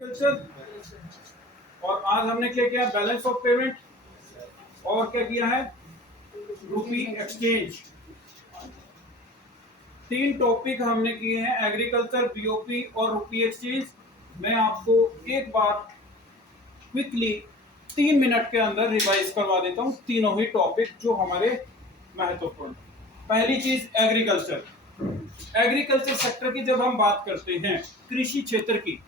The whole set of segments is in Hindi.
और आज हमने क्या किया, बैलेंस ऑफ पेमेंट और क्या किया है, रूपी एक्सचेंज। तीन टॉपिक हमने किए हैं, एग्रीकल्चर, बीओपी और रूपी एक्सचेंज। मैं आपको एक बार क्विकली 3 मिनट के अंदर रिवाइज करवा देता हूं तीनों ही टॉपिक जो हमारे महत्वपूर्ण। पहली चीज एग्रीकल्चर। एग्रीकल्चर सेक्टर की जब हम बात करते हैं, कृषि क्षेत्र की,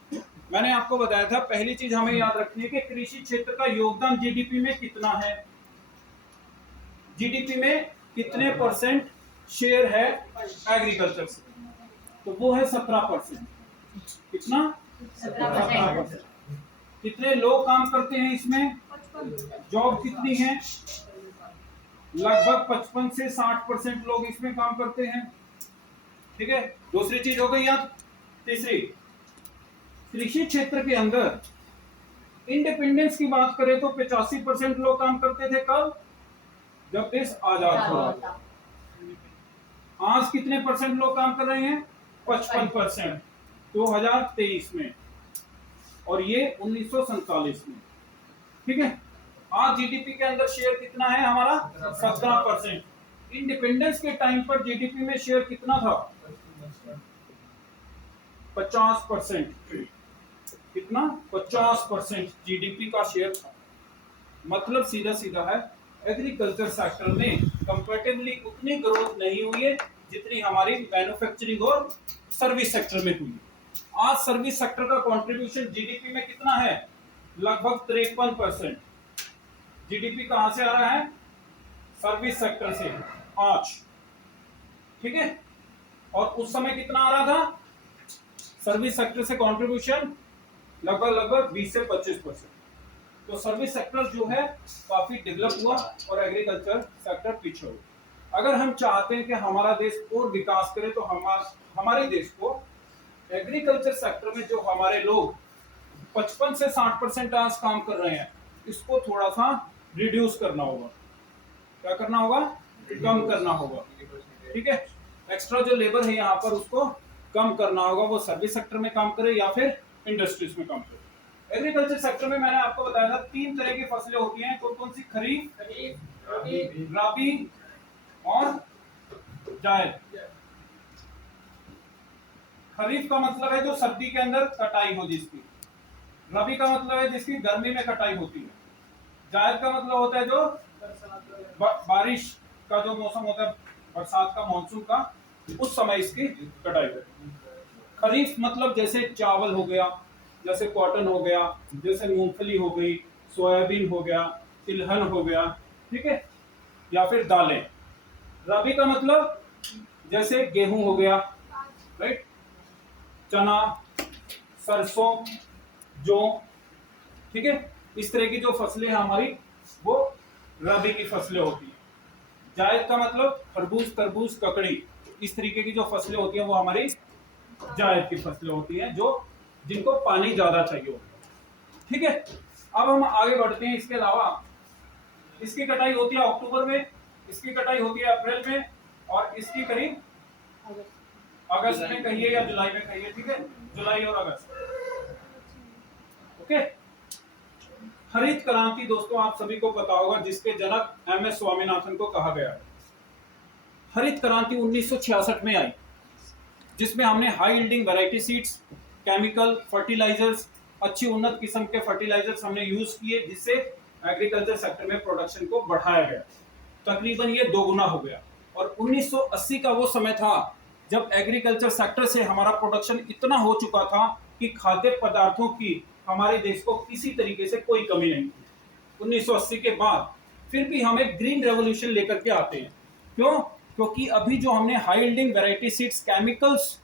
मैंने आपको बताया था पहली चीज हमें याद रखनी है कि कृषि क्षेत्र का योगदान जीडीपी में कितना है। जीडीपी में कितने परसेंट शेयर है एग्रीकल्चर से, तो वो है 17%। कितना? 17%। कितने लोग काम करते हैं इसमें, जॉब कितनी है, लगभग 55 से 60% लोग इसमें काम करते हैं। ठीक है, दूसरी चीज हो गई याद। तीसरी, कृषि क्षेत्र के अंदर इंडिपेंडेंस की बात करें तो 85% लोग काम करते थे। कब? जब देश आजाद हुआ। आज कितने परसेंट लोग काम कर रहे हैं? 55%, 2023 में, और ये 1947 में। ठीक है, आज जीडीपी के अंदर शेयर कितना है हमारा? 17%। इंडिपेंडेंस के टाइम पर जीडीपी में शेयर कितना था? 50%। कितना? 50% जीडीपी का शेयर था। मतलब सीधा सीधा है, एग्रीकल्चर सेक्टर में कंपैरेटिवली उतनी ग्रोथ नहीं हुई है जितनी हमारी मैन्युफैक्चरिंग और सर्विस सेक्टर में हुई। आज सर्विस सेक्टर का कंट्रीब्यूशन जीडीपी में कितना है? लगभग 53%। जीडीपी कहां से आ रहा है? सर्विस सेक्टर से आज। ठीक है, और उस समय कितना आ रहा था सर्विस सेक्टर से कंट्रीब्यूशन? लगभग 20 से 25%। तो सर्विस सेक्टर जो है काफी डेवलप हुआ और एग्रीकल्चर सेक्टर पीछे हुआ। अगर हम चाहते हैं कि हमारा देश और विकास करे तो हमारे देश को एग्रीकल्चर सेक्टर में जो हमारे लोग 55 से 60% आज काम कर रहे हैं, इसको थोड़ा सा रिड्यूस करना होगा। क्या करना होगा? कम करना होगा। ठीक है, एक्स्ट्रा जो लेबर है यहाँ पर उसको कम करना होगा, वो सर्विस सेक्टर में काम करे या फिर इंडस्ट्रीज में काम करे। एग्रीकल्चर सेक्टर में मैंने आपको बताया था 3 तरह की फसलें होती हैं। कौन कौन सी? खरीफ, रबी और जायद। खरीफ का मतलब है जो सर्दी के अंदर कटाई हो जिसकी। रबी का मतलब है जिसकी गर्मी में कटाई होती है। जायद का मतलब होता है जो बारिश का जो मौसम होता है, बरसात का, मानसून का, उस समय इसकी कटाई होती है। खरीफ मतलब जैसे चावल हो गया, जैसे कॉटन हो गया, जैसे मूंगफली हो गई, सोयाबीन हो गया, तिलहन हो गया, ठीक है, या फिर दालें। रबी का मतलब जैसे गेहूं हो गया, राइट, चना, सरसों, जौ, ठीक है, इस तरह की जो फसलें हैं हमारी वो रबी की फसलें होती हैं। जायद का मतलब खरबूज, तरबूज, ककड़ी, इस तरीके की जो फसलें होती हैं वो हमारी जायद की फसलें होती हैं, जो जिनको पानी ज्यादा चाहिए होता है। ठीक है, अब हम आगे बढ़ते हैं। इसके अलावा इसकी कटाई होती है अक्टूबर में, इसकी कटाई होती है अप्रैल में, और इसकी करीब अगस्त में कहिए या जुलाई में कहिए। ठीक है, जुलाई और अगस्त। ओके, हरित क्रांति दोस्तों आप सभी को पता होगा, जिसके जनक एमएस स्वामीनाथन को कहा गया है। हरित क्रांति 1966 में आई, जिसमें हमने high yielding variety seeds, chemical fertilisers, अच्छी उन्नत किस्म के फर्टिलाइजर्स हमने यूज किए, जिससे एग्रीकल्चर सेक्टर में प्रोडक्शन को बढ़ाया गया। तकरीबन ये 2 गुना हो गया। और 1980 का वो समय था जब एग्रीकल्चर सेक्टर से हमारा प्रोडक्शन इतना हो चुका था कि खाद्य पदार्थों की हमारे देश को किसी तरीके से कोई कमी नहीं थी। 1980 के बाद फिर भी हम एक ग्रीन रेवोल्यूशन लेकर के आते हैं। क्यों? क्योंकि अभी जो हमने high yielding variety seeds, chemicals,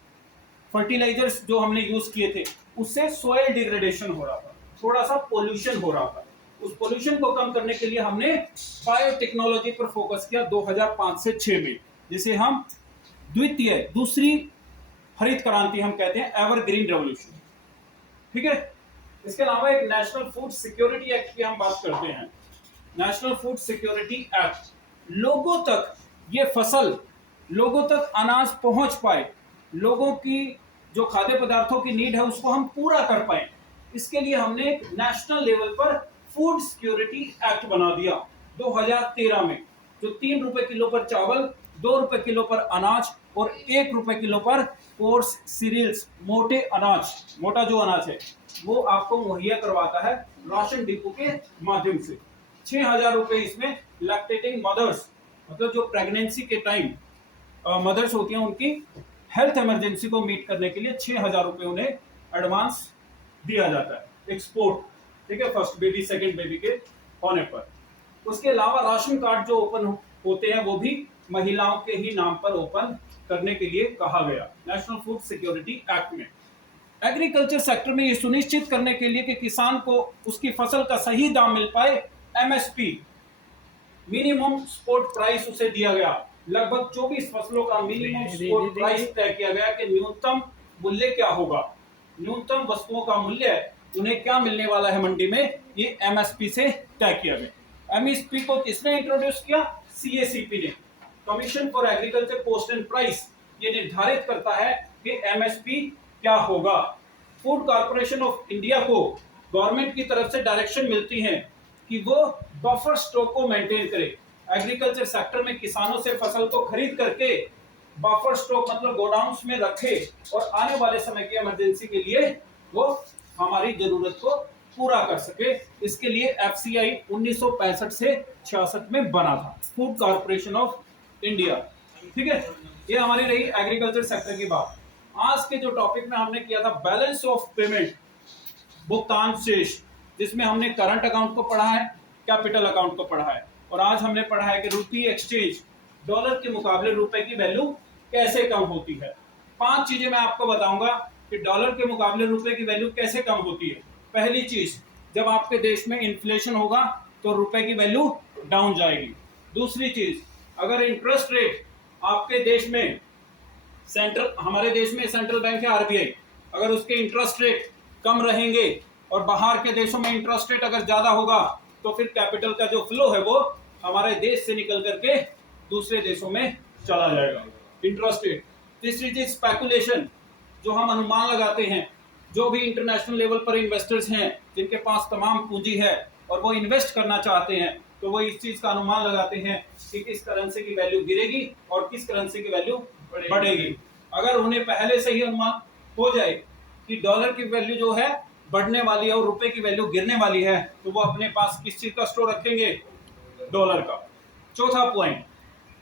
fertilisers जो हमने यूज किए थे, उससे सोयल डिग्रेडेशन हो रहा था, थोड़ा सा पोल्यूशन हो रहा था। उस पोल्यूशन को कम करने के लिए हमने बायोटेक्नोलॉजी पर फोकस किया 2005 से 6 में, जिसे हम दूसरी हरित क्रांति हम कहते हैं, एवरग्रीन रेवोल्यूशन। ठीक है, इसके अलावा एक नेशनल फूड सिक्योरिटी एक्ट की हम बात करते हैं। नेशनल फूड सिक्योरिटी एक्ट, लोगों तक ये फसल, लोगों तक अनाज पहुंच पाए, लोगों की जो खाद्य पदार्थों की नीड है उसको हम पूरा कर पाए, इसके लिए हमने एक नेशनल लेवल पर फूड सिक्योरिटी एक्ट बना दिया 2013 में, जो 3 रुपए किलो पर चावल, 2 रुपए किलो पर अनाज और 1 रुपए किलो पर कोर्स सीरियल्स, मोटे अनाज, मोटा जो अनाज है वो आपको मुहैया करवाता है राशन डिपो के माध्यम से। 6,000 रुपए इसमें लैक्टेटिंग मदर्स, मतलब जो प्रेगनेंसी के टाइम मदर्स होती हैं उनकी हेल्थ इमरजेंसी को मीट करने के लिए 6,000 रुपए उन्हें एडवांस दिया जाता है एक्सपोर्ट, ठीक है, फर्स्ट बेबी सेकंड बेबी के होने पर। उसके अलावा राशन कार्ड जो ओपन होते हैं वो भी महिलाओं के ही नाम पर ओपन करने के लिए कहा गया नेशनल फूड सिक्योरिटी एक्ट में। एग्रीकल्चर सेक्टर में ये सुनिश्चित करने के लिए कि किसान को उसकी फसल का सही दाम मिल पाए, एमएसपी मिनिमम सपोर्ट प्राइस उसे दिया गया। लगभग 24 फसलों का मिनिमम सपोर्ट प्राइस तय किया गया कि न्यूनतम मूल्य क्या होगा, न्यूनतम वस्तुओं का मूल्य उन्हें क्या मिलने वाला है मंडी में, ये एमएसपी से तय किया गया। एमएसपी को किसने इंट्रोड्यूस किया? सीएसीपी ने, commission for agriculture cost and price, ये निर्धारित करता है कि एमएसपी क्या होगा। फूड कॉर्पोरेशन ऑफ इंडिया को गवर्नमेंट की तरफ से डायरेक्शन मिलती है कि वो बफर स्टॉक को मेंटेन करे। एग्रीकल्चर सेक्टर में किसानों से फसल को खरीद करके बफर स्टॉक मतलब गोडाउन्स में रखे और आने वाले समय की इमरजेंसी के लिए वो हमारी जरूरत को पूरा कर सके। इसके लिए एफसीआई 1965 से 66 में बना था, फूड कॉर्पोरेशन ऑफ इंडिया, ठीक है। ये हमारी रही एग्रीकल्चर सेक्टर की बात। आज के जो टॉपिक में हमने किया था बैलेंस ऑफ पेमेंट, भुगतान शेष, जिसमें हमने करंट अकाउंट को पढ़ा है, कैपिटल अकाउंट को पढ़ा है, और आज हमने पढ़ा है कि रुपी एक्सचेंज, डॉलर के मुकाबले रुपए की वैल्यू कैसे कम होती है। 5 चीजें मैं आपको बताऊंगा कि डॉलर के मुकाबले रुपए की वैल्यू कैसे कम होती है। पहली चीज, जब आपके देश में इन्फ्लेशन होगा तो रुपए की वैल्यू डाउन जाएगी। दूसरी चीज, अगर इंटरेस्ट रेट आपके देश में हमारे देश में सेंट्रल बैंक है आरबीआई, अगर उसके इंटरेस्ट रेट कम रहेंगे और बाहर के देशों में इंटरेस्ट रेट अगर ज्यादा होगा तो फिर कैपिटल का जो फ्लो है वो हमारे देश से निकल करके दूसरे देशों में चला जाएगा, इंटरेस्ट रेट। तीसरी चीज स्पेकुलेशन, जो हम अनुमान लगाते हैं, जो भी इंटरनेशनल लेवल पर इन्वेस्टर्स हैं जिनके पास तमाम पूंजी है और वो इन्वेस्ट करना चाहते हैं, तो वो इस चीज का अनुमान लगाते हैं कि किस करेंसी की वैल्यू गिरेगी और किस करेंसी की वैल्यू बढ़ेगी। अगर उन्हें पहले से ही अनुमान हो जाए कि डॉलर की वैल्यू जो है बढ़ने वाली है और रुपए की वैल्यू गिरने वाली है, तो वो अपने पास किस चीज का स्टोर रखेंगे? डॉलर का। चौथा पॉइंट,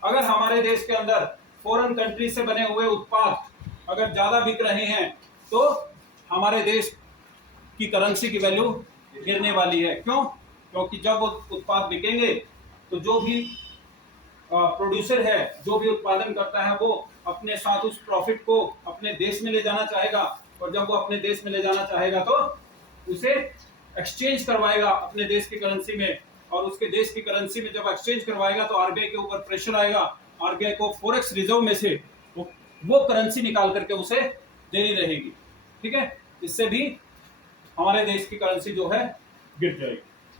अगर हमारे देश के अंदर फॉरेन कंट्री से बने हुए उत्पाद अगर ज्यादा बिक रहे हैं तो हमारे देश की करेंसी की वैल्यू गिरने वाली है। क्यों? क्योंकि जब वो उत्पाद बिकेंगे तो जो भी प्रोड्यूसर है, जो भी उत्पादन करता है, वो अपने साथ उस प्रॉफिट को अपने देश में ले जाना चाहेगा, और जब वो अपने देश में ले जाना चाहेगा तो उसे एक्सचेंज करवाएगा अपने देश की करेंसी में, और उसके देश की करेंसी में जब एक्सचेंज करवाएगा तो आरबीआई के ऊपर प्रेशर आएगा, आरबीआई को फॉरेक्स रिजर्व में से वो करेंसी निकाल करके उसे देनी रहेगी, ठीक है। इससे भी हमारे देश की करेंसी जो है गिर जाएगी।